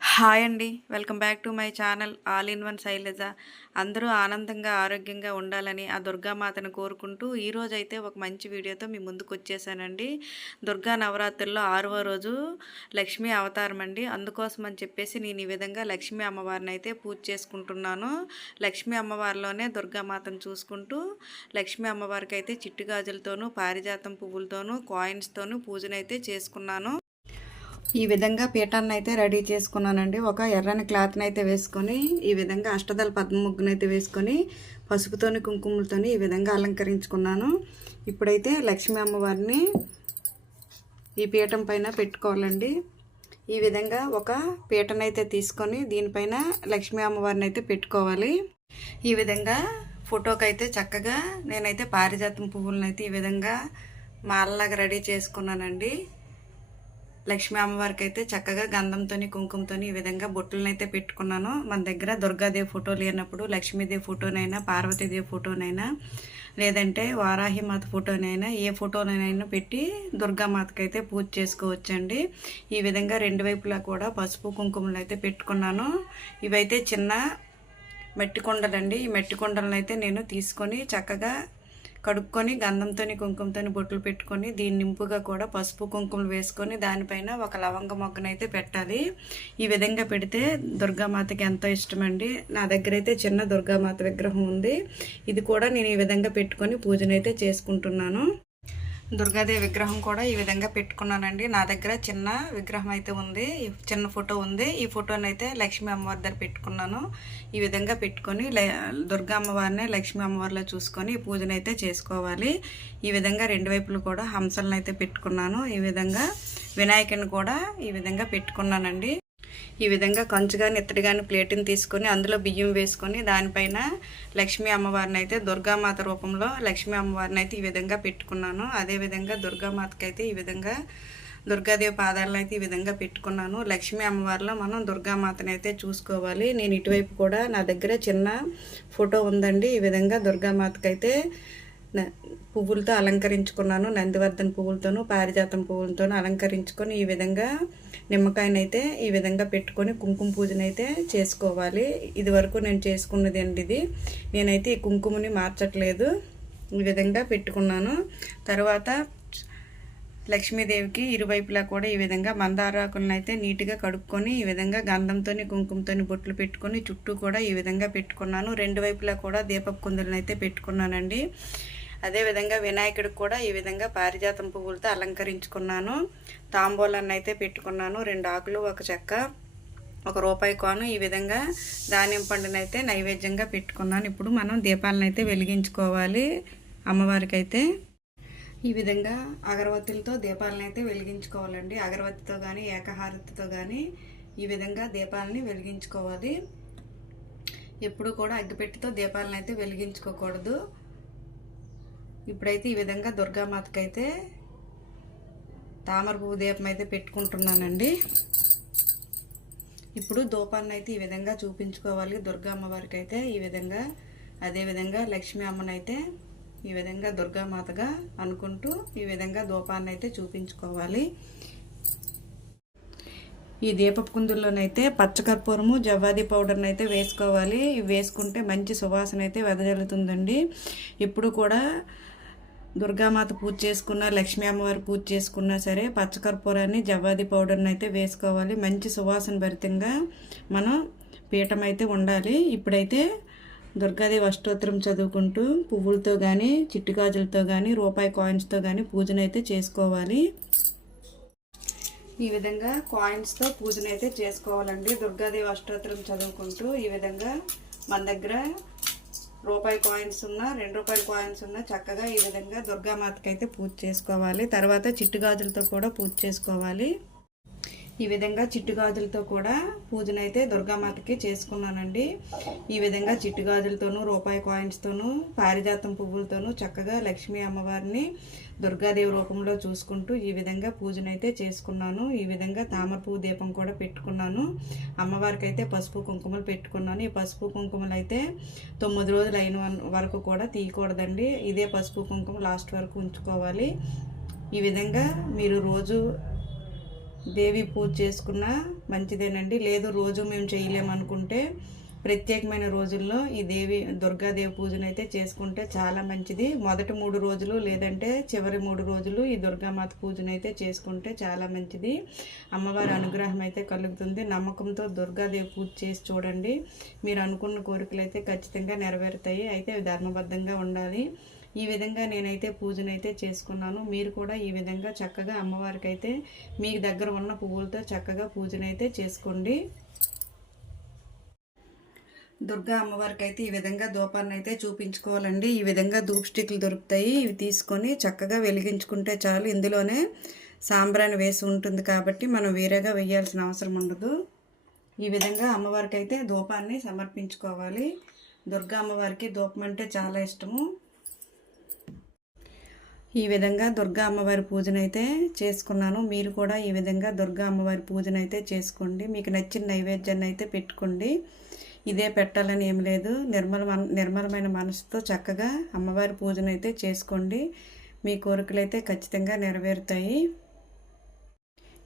Hi అండి. Welcome back to my channel all in one Shailaja. అందరూ ఆనందంగా ఆరోగ్యంగా ఉండాలని ఆ దుర్గామాతను కోరుకుంటూ ఈరోజు అయితే ఒక మంచి వీడియోతో మీ ముందుకు వచ్చేసానండి. దుర్గా నవరాత్రుల్లో ఆరవ రోజు లక్ష్మీ అవతారం అండి. అందుకోసం అని చెప్పేసి నేను ఈ విధంగా లక్ష్మీ అమ్మవారిని అయితే పూజ చేసుకుంటున్నాను. లక్ష్మీ అమ్మవారిలోనే దుర్గామాతను చూసుకుంటూ లక్ష్మీ అమ్మవారికి అయితే చిట్టు గాజులతోనూ పారిజాతం పువ్వులతోనూ కాయిన్స్తోనూ పూజనైతే చేసుకున్నాను. ఈ విధంగా పీఠాన్ని అయితే రెడీ చేసుకున్నానండి. ఒక ఎర్రని క్లాత్ని అయితే వేసుకొని ఈ విధంగా అష్టదళ పద్మ ముగ్గునైతే అయితే వేసుకొని పసుపుతోని కుంకుమలతోని ఈ విధంగా అలంకరించుకున్నాను. ఇప్పుడైతే లక్ష్మీ అమ్మవారిని ఈ పీఠం పైన పెట్టుకోవాలండి. ఈ విధంగా ఒక పీటనైతే తీసుకొని దీనిపైన లక్ష్మీ అమ్మవారిని అయితే పెట్టుకోవాలి. ఈ విధంగా ఫోటోకి అయితే చక్కగా నేనైతే పారిజాతం పువ్వులను అయితే ఈ విధంగా మాలలాగా రెడీ చేసుకున్నానండి. లక్ష్మీ అమ్మవారికి అయితే చక్కగా గంధంతోని కుంకుమతోని ఈ విధంగా బొట్టులనైతే పెట్టుకున్నాను. మన దగ్గర దుర్గాదేవి ఫోటో లేనప్పుడు లక్ష్మీదేవి ఫోటోనైనా పార్వతీదేవి ఫోటోనైనా లేదంటే వారాహిమాత ఫోటోనైనా ఏ ఫోటోనైనా పెట్టి దుర్గామాతకి అయితే పూజ చేసుకోవచ్చండి. ఈ విధంగా రెండు వైపులా కూడా పసుపు కుంకుమలు అయితే పెట్టుకున్నాను. ఇవైతే చిన్న మెట్టి కొండలండి ఈ మెట్టి కొండలను అయితే నేను తీసుకొని చక్కగా కడుక్కొని గంధంతోని కుంకుమతోని బొట్లు పెట్టుకొని దీని నింపుగా కూడా పసుపు కుంకుమలు వేసుకొని దానిపైన ఒక లవంగ మొగ్గనైతే పెట్టాలి. ఈ విధంగా పెడితే దుర్గామాతకి ఎంతో ఇష్టమండి. నా దగ్గర అయితే చిన్న దుర్గామాత విగ్రహం ఉంది. ఇది కూడా నేను ఈ విధంగా పెట్టుకొని పూజనైతే చేసుకుంటున్నాను. దుర్గాదేవి విగ్రహం కూడా ఈ విధంగా పెట్టుకున్నానండి. నా దగ్గర చిన్న విగ్రహం అయితే ఉంది. చిన్న ఫోటో ఉంది. ఈ ఫోటోని అయితే లక్ష్మీ అమ్మవారి దగ్గర పెట్టుకున్నాను. ఈ విధంగా పెట్టుకొని దుర్గా అమ్మవారిని లక్ష్మీ అమ్మవారిలో చూసుకొని పూజను అయితే చేసుకోవాలి. ఈ విధంగా రెండు వైపులు కూడా హంసలను అయితే పెట్టుకున్నాను. ఈ విధంగా వినాయకుని కూడా ఈ విధంగా పెట్టుకున్నానండి. ఈ విధంగా కంచు కానీ ఇత్తడి కానీ ప్లేట్ని తీసుకొని అందులో బియ్యం వేసుకొని దానిపైన లక్ష్మీ అమ్మవారిని అయితే దుర్గామాత రూపంలో లక్ష్మీ అమ్మవారిని అయితే ఈ విధంగా పెట్టుకున్నాను. అదేవిధంగా దుర్గామాతకి అయితే ఈ విధంగా దుర్గాదేవి పాదాలను అయితే ఈ విధంగా పెట్టుకున్నాను. లక్ష్మీ అమ్మవారిలో మనం దుర్గామాతని అయితే చూసుకోవాలి. నేను ఇటువైపు కూడా నా దగ్గర చిన్న ఫోటో ఉందండి. ఈ విధంగా దుర్గామాతకైతే పువ్వులతో అలంకరించుకున్నాను. నందివర్ధన పువ్వులతోనూ పారిజాతం పువ్వులతోనూ అలంకరించుకొని ఈ విధంగా నిమ్మకాయనైతే ఈ విధంగా పెట్టుకొని కుంకుమ పూజనైతే చేసుకోవాలి. ఇది వరకు నేను చేసుకున్నది అండి ఇది. నేనైతే ఈ కుంకుమని మార్చట్లేదు. ఈ విధంగా పెట్టుకున్నాను. తర్వాత లక్ష్మీదేవికి ఇరువైపులా కూడా ఈ విధంగా మందారాకులను అయితే నీట్గా కడుక్కొని ఈ విధంగా గంధంతో కుంకుమతో బొట్లు పెట్టుకొని చుట్టూ కూడా ఈ విధంగా పెట్టుకున్నాను. రెండు వైపులా కూడా దీపపు కుందులను అయితే పెట్టుకున్నానండి. అదేవిధంగా వినాయకుడికి కూడా ఈ విధంగా పారిజాతం పువ్వులతో అలంకరించుకున్నాను. తాంబూలాన్ని అయితే పెట్టుకున్నాను. రెండు ఆకులు ఒక చెక్క ఒక రూపాయి కోను. ఈ విధంగా ధాన్యం పండునైతే నైవేద్యంగా పెట్టుకున్నాను. ఇప్పుడు మనం దీపాలను అయితే వెలిగించుకోవాలి అమ్మవారికి అయితే ఈ విధంగా అగరవత్తులతో దీపాలను అయితే వెలిగించుకోవాలండి. అగరవత్తితో కానీ ఏకహారతితో కానీ ఈ విధంగా దీపాలని వెలిగించుకోవాలి. ఎప్పుడు కూడా అగ్గిపెట్టితో దీపాలను అయితే వెలిగించుకోకూడదు. ఇప్పుడైతే ఈ విధంగా దుర్గామాతకైతే తామర పువ్వు దీపం అయితే పెట్టుకుంటున్నానండి. ఇప్పుడు దూపాన్ని అయితే ఈ విధంగా చూపించుకోవాలి. దుర్గా అమ్మవారికి అయితే ఈ విధంగా అదేవిధంగా లక్ష్మీ అమ్మనైతే ఈ విధంగా దుర్గామాతగా అనుకుంటూ ఈ విధంగా దూపాన్ని అయితే చూపించుకోవాలి. ఈ దీపపు కుందుల్లోనైతే పచ్చకర్పూరము జవ్వాది పౌడర్ని అయితే వేసుకోవాలి. ఇవి వేసుకుంటే మంచి సువాసన అయితే వెదజల్లుతుందండి. ఇప్పుడు కూడా దుర్గామాత పూజ చేసుకున్న లక్ష్మీ అమ్మవారి పూజ చేసుకున్నా సరే పచ్చకర్పూరాన్ని జవ్వాది పౌడర్ని అయితే వేసుకోవాలి. మంచి సువాసన భరితంగా మనం పీఠం అయితే ఉండాలి. ఇప్పుడైతే దుర్గాదేవి అష్టోత్తరం చదువుకుంటూ పువ్వులతో కానీ చిట్టుగాజులతో కానీ రూపాయి కాయిన్స్తో కానీ పూజనైతే చేసుకోవాలి. ఈ విధంగా కాయిన్స్తో పూజనైతే చేసుకోవాలండి. దుర్గాదేవి అష్టోత్తరం చదువుకుంటూ ఈ విధంగా మన దగ్గర రూపాయి కాయిన్స్ ఉన్న రెండు రూపాయల కాయిన్స్ ఉన్న చక్కగా ఈ విధంగా దుర్గామాతకి అయితే పూజ చేసుకోవాలి. తర్వాత చిట్టుగాజులతో కూడా పూజ చేసుకోవాలి. ఈ విధంగా చిట్టుగాజులతో కూడా పూజనైతే దుర్గామాతకి చేసుకున్నానండి. ఈ విధంగా చిట్టుగాజులతోనూ రూపాయి కాయిన్స్తోనూ పారిజాతం పువ్వులతోనూ చక్కగా లక్ష్మీ అమ్మవారిని దుర్గాదేవి రూపంలో చూసుకుంటూ ఈ విధంగా పూజనైతే చేసుకున్నాను. ఈ విధంగా తామర పువ్వు దీపం కూడా పెట్టుకున్నాను. అమ్మవారికి అయితే పసుపు కుంకుమలు పెట్టుకున్నాను. ఈ పసుపు కుంకుమలు అయితే తొమ్మిది రోజులు అయిన వరకు కూడా తీయకూడదండి. ఇదే పసుపు కుంకుమ లాస్ట్ వరకు ఉంచుకోవాలి. ఈ విధంగా మీరు రోజు దేవి పూజ చేసుకున్నా మంచిదేనండి. లేదు రోజు మేము చేయలేమనుకుంటే ప్రత్యేకమైన రోజుల్లో ఈ దేవి దుర్గాదేవి పూజను అయితే చేసుకుంటే చాలా మంచిది. మొదటి మూడు రోజులు లేదంటే చివరి మూడు రోజులు ఈ దుర్గామాత పూజను అయితే చేసుకుంటే చాలా మంచిది. అమ్మవారి అనుగ్రహం అయితే కలుగుతుంది. నమ్మకంతో దుర్గాదేవి పూజ చేసి చూడండి. మీరు అనుకున్న కోరికలు అయితే ఖచ్చితంగా నెరవేరుతాయి. అయితే ధర్మబద్ధంగా ఉండాలి. ఈ విధంగా నేనైతే పూజనైతే చేసుకున్నాను. మీరు కూడా ఈ విధంగా చక్కగా అమ్మవారికి అయితే మీ దగ్గర ఉన్న పువ్వులతో చక్కగా పూజనైతే చేసుకోండి. దుర్గా అమ్మవారికి అయితే ఈ విధంగా ధూపాన్ని అయితే చూపించుకోవాలండి. ఈ విధంగా ధూప్ స్టిక్లు దొరుకుతాయి. ఇవి తీసుకొని చక్కగా వెలిగించుకుంటే చాలు. ఇందులోనే సాంబ్రాన్ని వేసి ఉంటుంది కాబట్టి మనం వేరేగా వేయాల్సిన అవసరం ఉండదు. ఈ విధంగా అమ్మవారికి అయితే ధూపాన్ని సమర్పించుకోవాలి. దుర్గా అమ్మవారికి ధూపం అంటే చాలా ఇష్టము. ఈ విధంగా దుర్గా అమ్మవారి పూజనైతే చేసుకున్నాను. మీరు కూడా ఈ విధంగా దుర్గా అమ్మవారి పూజనైతే చేసుకోండి. మీకు నచ్చిన నైవేద్యాన్ని అయితే పెట్టుకోండి. ఇదే పెట్టాలని ఏం లేదు. నిర్మల నిర్మలమైన మనసుతో చక్కగా అమ్మవారి పూజనైతే చేసుకోండి. మీ కోరికలు అయితే ఖచ్చితంగా నెరవేరుతాయి.